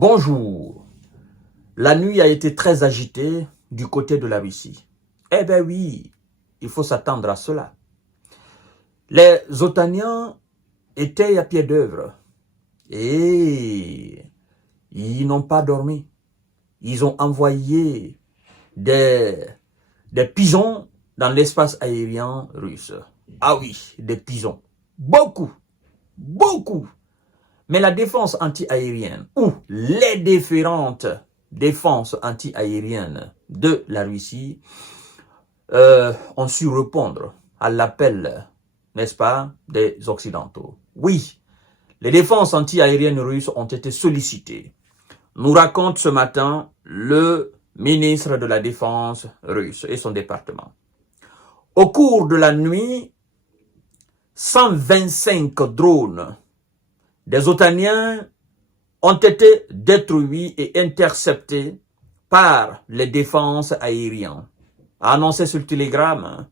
Bonjour. La nuit a été très agitée du côté de la Russie. Eh bien oui, il faut s'attendre à cela. Les Otaniens étaient à pied d'œuvre et ils n'ont pas dormi. Ils ont envoyé des pigeons dans l'espace aérien russe. Ah oui, des pigeons. Beaucoup. Mais la défense anti-aérienne ou les différentes défenses anti-aériennes de la Russie ont su répondre à l'appel, n'est-ce pas, des Occidentaux. Oui, les défenses anti-aériennes russes ont été sollicitées. Nous raconte ce matin le ministre de la Défense russe et son département. Au cours de la nuit, 125 drones des Otaniens ont été détruits et interceptés par les défenses aériennes. A annoncé sur le télégramme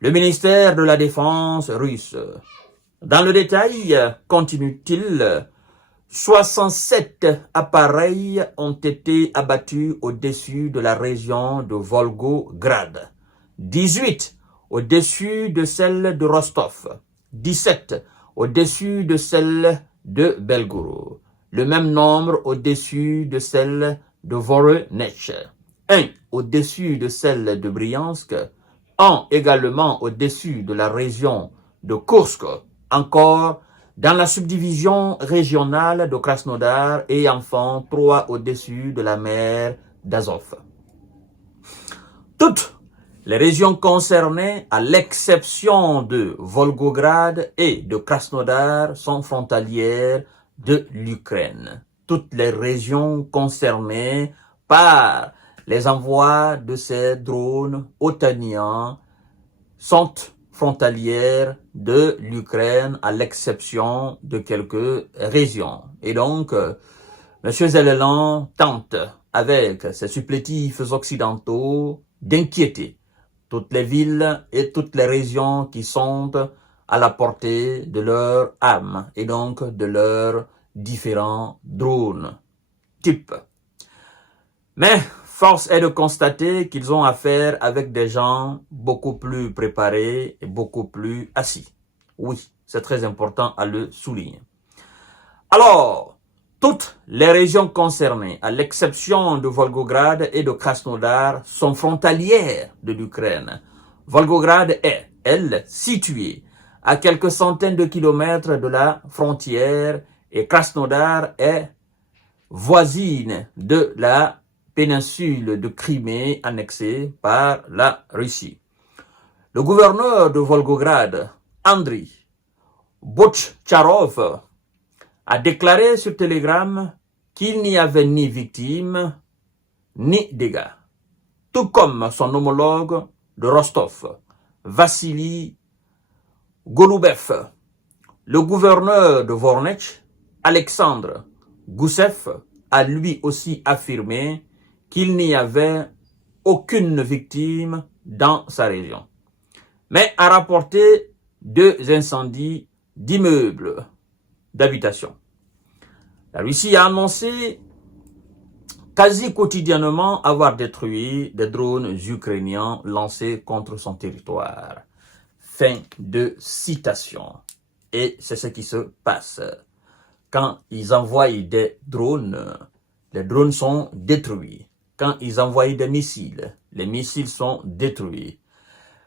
le ministère de la Défense russe. Dans le détail, continue-t-il, 67 appareils ont été abattus au-dessus de la région de Volgograd, 18 au-dessus de celle de Rostov, 17 au-dessus de celle de Belgorod, le même nombre au-dessus de celle de Voronezh, 1 au-dessus de celle de Bryansk, 1 également au-dessus de la région de Kursk, encore dans la subdivision régionale de Krasnodar et enfin 3 au-dessus de la mer d'Azov. Toutes les régions concernées, à l'exception de Volgograd et de Krasnodar, sont frontalières de l'Ukraine. Toutes les régions concernées par les envois de ces drones otaniens sont frontalières de l'Ukraine, à l'exception de quelques régions. Et donc, M. Zelensky tente, avec ses supplétifs occidentaux, d'inquiéter toutes les villes et toutes les régions qui sont à la portée de leurs armes et donc de leurs différents drones types. Mais force est de constater qu'ils ont affaire avec des gens beaucoup plus préparés et beaucoup plus assis. Oui, c'est très important à le souligner. Alors, toutes les régions concernées, à l'exception de Volgograd et de Krasnodar, sont frontalières de l'Ukraine. Volgograd est, elle, située à quelques centaines de kilomètres de la frontière et Krasnodar est voisine de la péninsule de Crimée annexée par la Russie. Le gouverneur de Volgograd, Andriy Botcharov, a déclaré sur Telegram qu'il n'y avait ni victimes ni dégâts. Tout comme son homologue de Rostov, Vassili Golubev. Le gouverneur de Voronezh, Alexandre Goussev, a lui aussi affirmé qu'il n'y avait aucune victime dans sa région, mais a rapporté 2 incendies d'immeubles d'habitation. La Russie a annoncé quasi quotidiennement avoir détruit des drones ukrainiens lancés contre son territoire. Fin de citation. Et c'est ce qui se passe. Quand ils envoient des drones, les drones sont détruits. Quand ils envoient des missiles, les missiles sont détruits.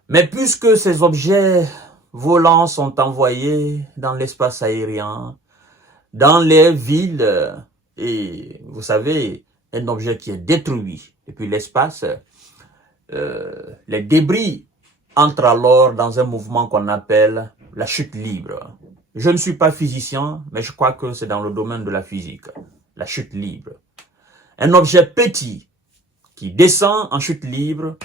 Mais puisque ces objets volants sont envoyés dans l'espace aérien, dans les villes, et vous savez, un objet qui est détruit depuis l'espace, les débris entrent alors dans un mouvement qu'on appelle la chute libre. Je ne suis pas physicien, mais je crois que c'est dans le domaine de la physique, la chute libre. Un objet petit qui descend en chute libre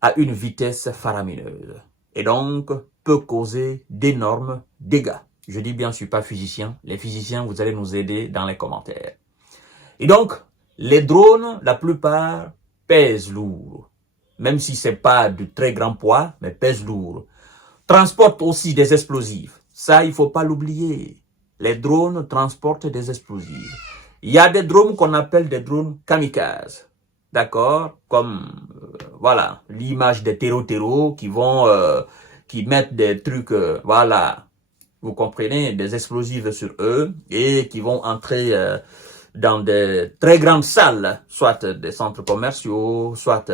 à une vitesse faramineuse et donc peut causer d'énormes dégâts. Je dis bien, je ne suis pas physicien. Les physiciens, vous allez nous aider dans les commentaires. Et donc, les drones, la plupart, pèsent lourd. Même si ce n'est pas de très grand poids, mais pèsent lourd. Transportent aussi des explosifs. Ça, il ne faut pas l'oublier. Les drones transportent des explosifs. Il y a des drones qu'on appelle des drones kamikazes. D'accord? Comme, voilà, l'image des terreaux qui mettent des trucs, voilà, vous comprenez, des explosifs sur eux et qui vont entrer dans des très grandes salles, soit des centres commerciaux, soit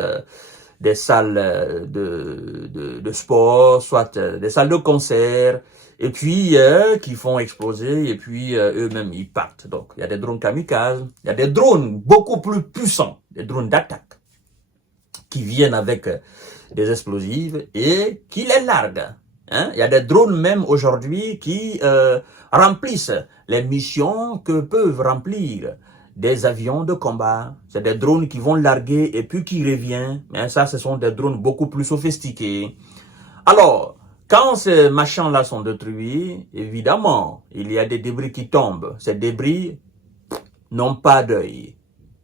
des salles de sport, soit des salles de concert, et puis qui font exploser, et puis eux-mêmes ils partent. Donc il y a des drones kamikazes, il y a des drones beaucoup plus puissants, des drones d'attaque, qui viennent avec des explosifs et qui les larguent. Hein? Il y a des drones même aujourd'hui qui remplissent les missions que peuvent remplir des avions de combat. C'est des drones qui vont larguer et puis qui reviennent. Mais ça, ce sont des drones beaucoup plus sophistiqués. Alors, quand ces machins-là sont détruits, évidemment, il y a des débris qui tombent. Ces débris n'ont pas d'œil.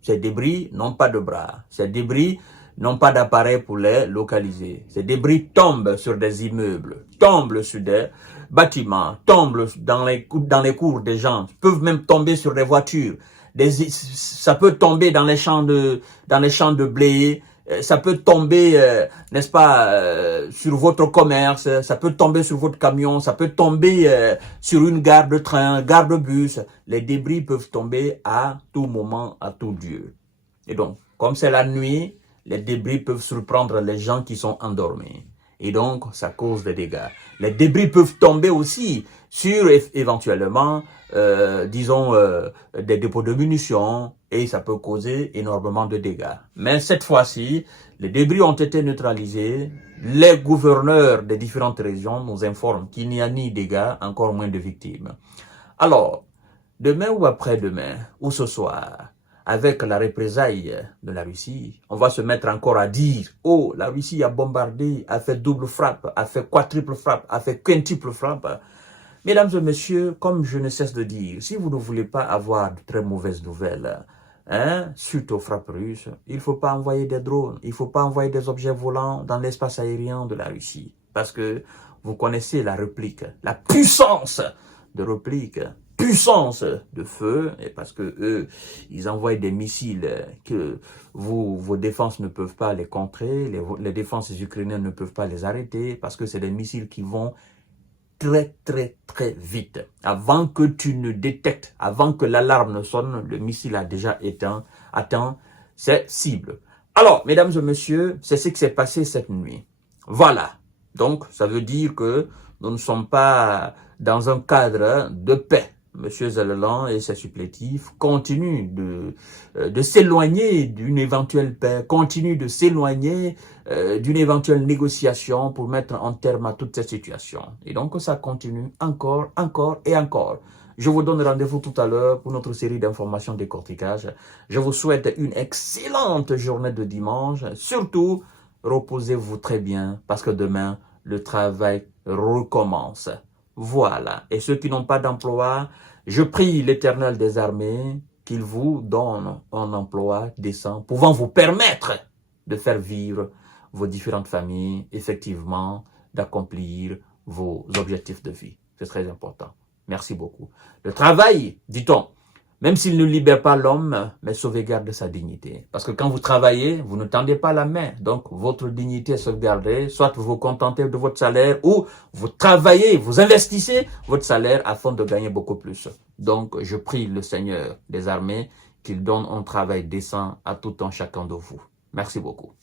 Ces débris n'ont pas de bras. Ces débris n'ont pas d'appareil pour les localiser. Ces débris tombent sur des immeubles, tombent sur des bâtiments, tombent dans les cours des gens, peuvent même tomber sur des voitures. Ça peut tomber dans les champs de blé, ça peut tomber, n'est-ce pas, sur votre commerce, ça peut tomber sur votre camion, ça peut tomber sur une gare de train, gare de bus. Les débris peuvent tomber à tout moment, à tout lieu. Et donc, comme c'est la nuit, les débris peuvent surprendre les gens qui sont endormis. Et donc, ça cause des dégâts. Les débris peuvent tomber aussi sur, éventuellement, disons, des dépôts de munitions, et ça peut causer énormément de dégâts. Mais cette fois-ci, les débris ont été neutralisés. Les gouverneurs des différentes régions nous informent qu'il n'y a ni dégâts, encore moins de victimes. Alors, demain ou après-demain, ou ce soir, avec la représaille de la Russie, on va se mettre encore à dire « Oh, la Russie a bombardé, a fait double frappe, a fait quadruple frappe, a fait quintuple frappe. » Mesdames et messieurs, comme je ne cesse de dire, si vous ne voulez pas avoir de très mauvaises nouvelles, suite aux frappes russes, il ne faut pas envoyer des drones, il ne faut pas envoyer des objets volants dans l'espace aérien de la Russie. Parce que vous connaissez la réplique, la puissance de réplique, puissance de feu, et parce que eux, ils envoient des missiles que vos défenses ne peuvent pas les contrer, les défenses ukrainiennes ne peuvent pas les arrêter, parce que c'est des missiles qui vont très vite. Avant que tu ne détectes, avant que l'alarme ne sonne, le missile a déjà atteint ses cibles. Alors, mesdames et messieurs, c'est ce qui s'est passé cette nuit. Voilà. Donc, ça veut dire que nous ne sommes pas dans un cadre de paix. Monsieur Zelensky et ses supplétifs continuent de s'éloigner d'une éventuelle paix, continuent de s'éloigner d'une éventuelle négociation pour mettre un terme à toute cette situation. Et donc ça continue encore et encore. Je vous donne rendez-vous tout à l'heure pour notre série d'informations décortiquage. Je vous souhaite une excellente journée de dimanche. Surtout, reposez-vous très bien parce que demain, le travail recommence. Voilà. Et ceux qui n'ont pas d'emploi, je prie l'Éternel des armées qu'il vous donne un emploi décent, pouvant vous permettre de faire vivre vos différentes familles, effectivement, d'accomplir vos objectifs de vie. C'est très important. Merci beaucoup. Le travail, dit-on, même s'il ne libère pas l'homme, mais sauvegarde sa dignité. Parce que quand vous travaillez, vous ne tendez pas la main. Donc, votre dignité est sauvegardée. Soit vous vous contentez de votre salaire ou vous travaillez, vous investissez votre salaire afin de gagner beaucoup plus. Donc, je prie le Seigneur des armées qu'il donne un travail décent à tout un chacun de vous. Merci beaucoup.